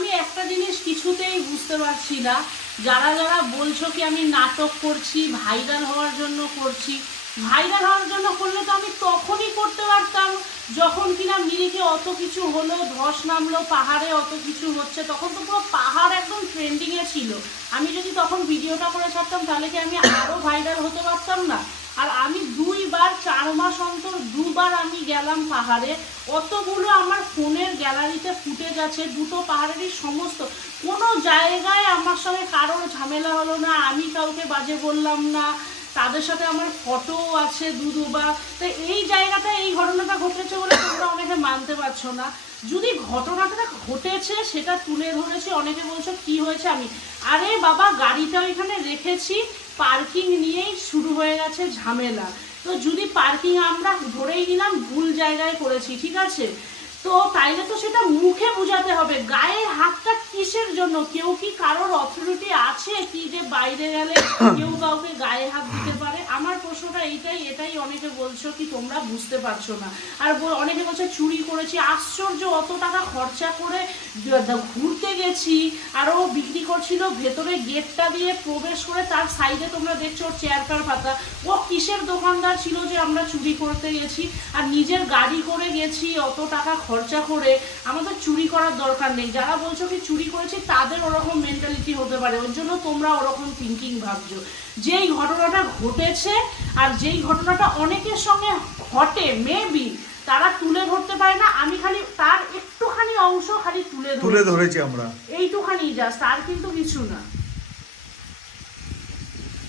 আমি একটা জিনিস কিছুতেই বুঝতে পারছি না, যারা যারা বলছো কি আমি নাটক করছি, ভাইরাল হওয়ার জন্য করছি, ভাইরাল হওয়ার জন্য করলে তো আমি তখনই করতে পারতাম যখন কিনা মিরিকে অত কিছু হলো, ধস নামলো, পাহাড়ে অত কিছু হচ্ছে, তখন তো পুরো পাহাড় একদম ট্রেন্ডিংয়ে ছিল। আমি যদি তখন ভিডিওটা করে ছাড়তাম তাহলে কি আমি আরও ভাইরাল হতে পারতাম না? আর আমি 2 বার 4 মাস অন্তর 2 বার আমি গেলাম পাহাড়ে, অতগুলো আমার ফোনের গ্যালারিতে ফুটেজ আছে দুটো পাহাড়েরই সমস্ত। কোনো জায়গায় আমার সঙ্গে কারোর ঝামেলা হলো না, আমি কাউকে বাজে বললাম না, তাদের সাথে আমার ফটোও আছে দুবার। তো এই জায়গাটা এই ঘটনাটা ঘটেছে বলে তোমরা অনেকে মানতে পারছো না। যদি ঘটনাটা ঘটেছে সেটা তুলে ধরেছি, অনেকে বলছো কি হয়েছে আমি, আরে বাবা গাড়িটা ওইখানে রেখেছি, পার্কিং নিয়েই শুরু হয়ে গেছে ঝামেলা। তো যদি পার্কিং আমরা ধরেই নিলাম ভুল জায়গায় করেছি, ঠিক আছে, তো তাইলে তো সেটা মুখে বোঝাতে হবে। গায়ে হাতটা কিসের জন্য? কেউ কি কারোর অথরিটি আছে কি যে বাইরে গেলে কেউ কাউকে গায়ে হাত দিতে পারে? আমার প্রশ্নটা এটাই অনেকে বলছো কি তোমরা বুঝতে পারছো না। আর অনেকে বলছে চুরি করেছি, আশ্চর্য, অত টাকা খরচা করে ঘুরতে গেছি, আর ও বিক্রি করছিল ভেতরে গেটটা দিয়ে প্রবেশ করে, তার সাইডে তোমরা দেখছো ওর চেয়ারকার পাতা। ও কিসের দোকানদার ছিল যে আমরা চুরি করতে গেছি? আর নিজের গাড়ি করে গেছি অত টাকা খরচা করে, আমাদের চুরি করার দরকার নেই। যারা বলছো কি চুরি করেছি তাদের ওরকম মেন্টালিটি হতে পারে, ওর জন্য তোমরা ওরকম থিঙ্কিং ভাবছো। যেই ঘটনাটা ঘটেছে আর যেই ঘটনাটা অনেকের সঙ্গে ঘটে মেবি তারা তুলে ধরতে পারে না, আমি খালি তার একটুখানি অংশ খালি তুলে ধরেছি আমরা, এইটুখানি জাস্ট, আর কিন্তু কিছু না।